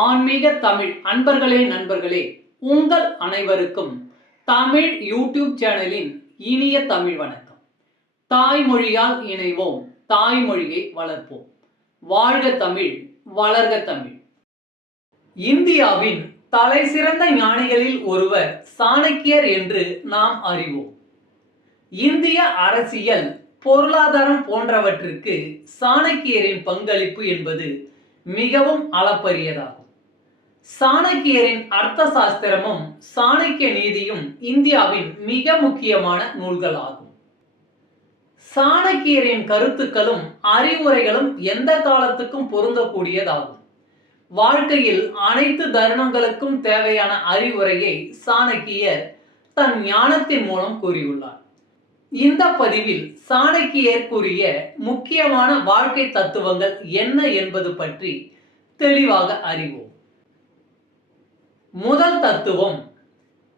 ஆன்மீக தமிழ் அன்பர்களே நண்பர்களே, உங்கள் அனைவருக்கும் தமிழ் யூடியூப் சேனலின் இனிய தமிழ் வணக்கம். தாய்மொழியால் இணைவோம், தாய்மொழியை வளர்ப்போம். வாழ்க தமிழ், வளர்க தமிழ். இந்தியாவின் தலை சிறந்த ஞானிகளில் ஒருவர் சாணக்கியர் என்று நாம் அறிவோம். இந்திய அரசியல், பொருளாதாரம் போன்றவற்றிற்கு சாணக்கியரின் பங்களிப்பு என்பது மிகவும் அளப்பரியதாகும். சாணக்கியரின் அர்த்த சாஸ்திரமும் சாணக்கிய நீதியும் இந்தியாவின் மிக முக்கியமான நூல்கள் ஆகும். சாணக்கியரின் கருத்துக்களும் அறிவுரைகளும் எந்த காலத்துக்கும் பொருந்தக்கூடியதாகும். வாழ்க்கையில் அனைத்து தருணங்களுக்கும் தேவையான அறிவுரையை சாணக்கியர் தன் ஞானத்தின் மூலம் கூறியுள்ளார். இந்த பதிவில் சாணக்கியர் கூறிய முக்கியமான வாழ்க்கை தத்துவங்கள் என்ன என்பது பற்றி தெளிவாக அறிவோம். முதல் தத்துவம்,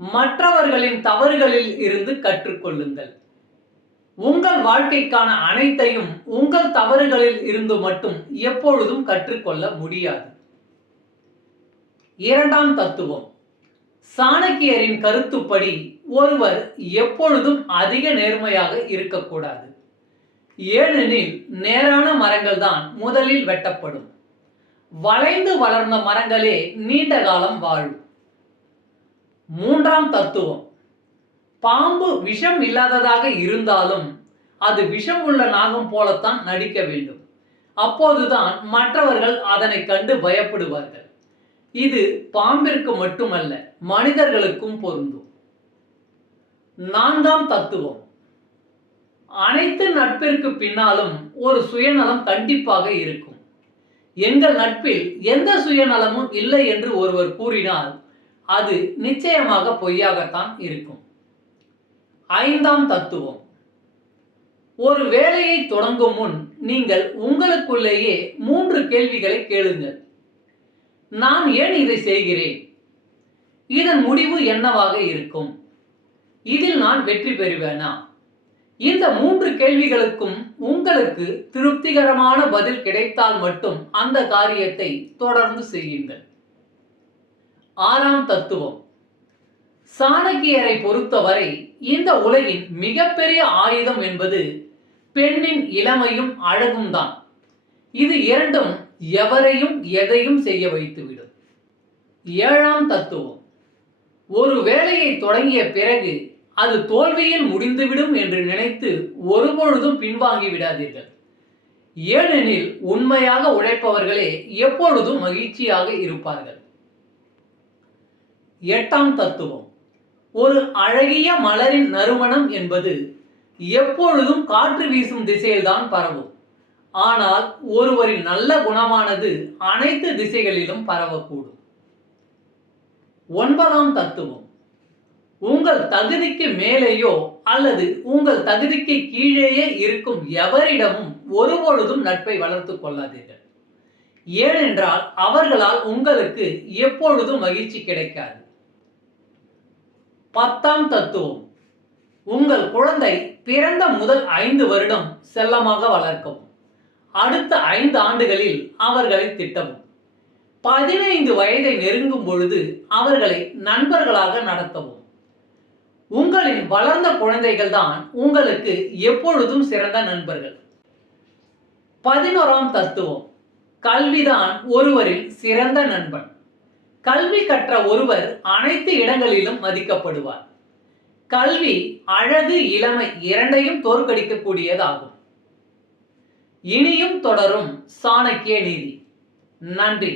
மற்றவர்களின் தவறுகளில் இருந்து கற்றுக்கொள்ளுங்கள். உங்கள் வாழ்க்கைக்கான அனைத்தையும் உங்கள் தவறுகளில் இருந்து மட்டும் எப்பொழுதும் கற்றுக்கொள்ள முடியாது. இரண்டாம் தத்துவம், சாணக்கியரின் கருத்துப்படி ஒருவர் எப்பொழுதும் அதிக நேர்மையாக இருக்கக்கூடாது. ஏனெனில் நேரான மரங்கள் தான் முதலில் வெட்டப்படும். வளைந்து வளர்ந்த மரங்களே நீண்ட காலம் வாழும். மூன்றாம் தத்துவம், பாம்பு விஷம் இல்லாததாக இருந்தாலும் அது விஷம் உள்ள நாகம் போலத்தான் நடிக்க வேண்டும். அப்போதுதான் மற்றவர்கள் அதனை கண்டு பயப்படுவார்கள். இது பாம்பிற்கு மட்டுமல்ல, மனிதர்களுக்கும் பொருந்தும். நான்காம் தத்துவம், அனைத்து நட்பிற்கு பின்னாலும் ஒரு சுயநலம் கண்டிப்பாக இருக்கும். எங்கள் நட்பில் எந்த சுயநலமும் இல்லை என்று ஒருவர் கூறினால் அது நிச்சயமாக பொய்யாகத்தான் இருக்கும். ஐந்தாம் தத்துவம், ஒரு வேலையை தொடங்கும் முன் நீங்கள் உங்களுக்குள்ளேயே 3 கேள்விகளை கேளுங்கள். நான் ஏன் இதை செய்கிறேன்? இதன் முடிவு என்னவாக இருக்கும்? இதில் நான் வெற்றி பெறுவேனா? இந்த 3 கேள்விகளுக்கும் உங்களுக்கு திருப்திகரமான பதில் கிடைத்தால் மட்டும் அந்த காரியத்தை தொடர்ந்து செய்யுங்கள். ஆறாம் தத்துவம், சாணக்கியரை பொறுத்தவரை இந்த உலகின் மிகப்பெரிய ஆயுதம் என்பது பெண்ணின் இளமையும் அழகும் தான். இது இரண்டும் எவரையும் எதையும் செய்ய வைத்துவிடும். ஏழாம் தத்துவம், ஒரு வேலையை தொடங்கிய பிறகு அது தோல்வியில் முடிந்துவிடும் என்று நினைத்து ஒருபொழுதும் பின்வாங்கி விடாதீர்கள். ஏனெனில் உண்மையாக உழைப்பவர்களே எப்பொழுதும் மகிழ்ச்சியாக இருப்பார்கள். எட்டாம் தத்துவம், ஒரு அழகிய மலரின் நறுமணம் என்பது எப்பொழுதும் காற்று வீசும் திசையில்தான் பரவும். ஆனால் ஒருவரின் நல்ல குணமானது அனைத்து திசைகளிலும் பரவக்கூடும். ஒன்பதாம் தத்துவம், உங்கள் தகுதிக்கு மேலேயோ அல்லது உங்கள் தகுதிக்கு கீழேயே இருக்கும் எவரிடமும் ஒருபொழுதும் நட்பை வளர்த்துக் கொள்ளாதீர்கள். ஏனென்றால் அவர்களால் உங்களுக்கு எப்பொழுதும் மகிழ்ச்சி கிடைக்காது. பத்தாம் தத்துவம், உங்கள் குழந்தை பிறந்த முதல் 5 வருடம் செல்லமாக வளர்க்கவும். அடுத்த 5 ஆண்டுகளில் அவர்களை திட்டவும். 15 வயதை நெருங்கும் பொழுது அவர்களை நண்பர்களாக நடத்தவும். உங்களின் வளர்ந்த குழந்தைகள் தான் உங்களுக்கு எப்பொழுதும் சிறந்த நண்பர்கள். 11ஆம் தத்துவம், கல்விதான் ஒருவரின் சிறந்த நண்பன். கல்வி கற்ற ஒருவர் அனைத்து இடங்களிலும் மதிக்கப்படுவார். கல்வி அழகு, இளமை இரண்டையும் தோற்கடிக்கக்கூடியதாகும். இனியும் தொடரும் சாணக்கிய நீதி. நன்றி.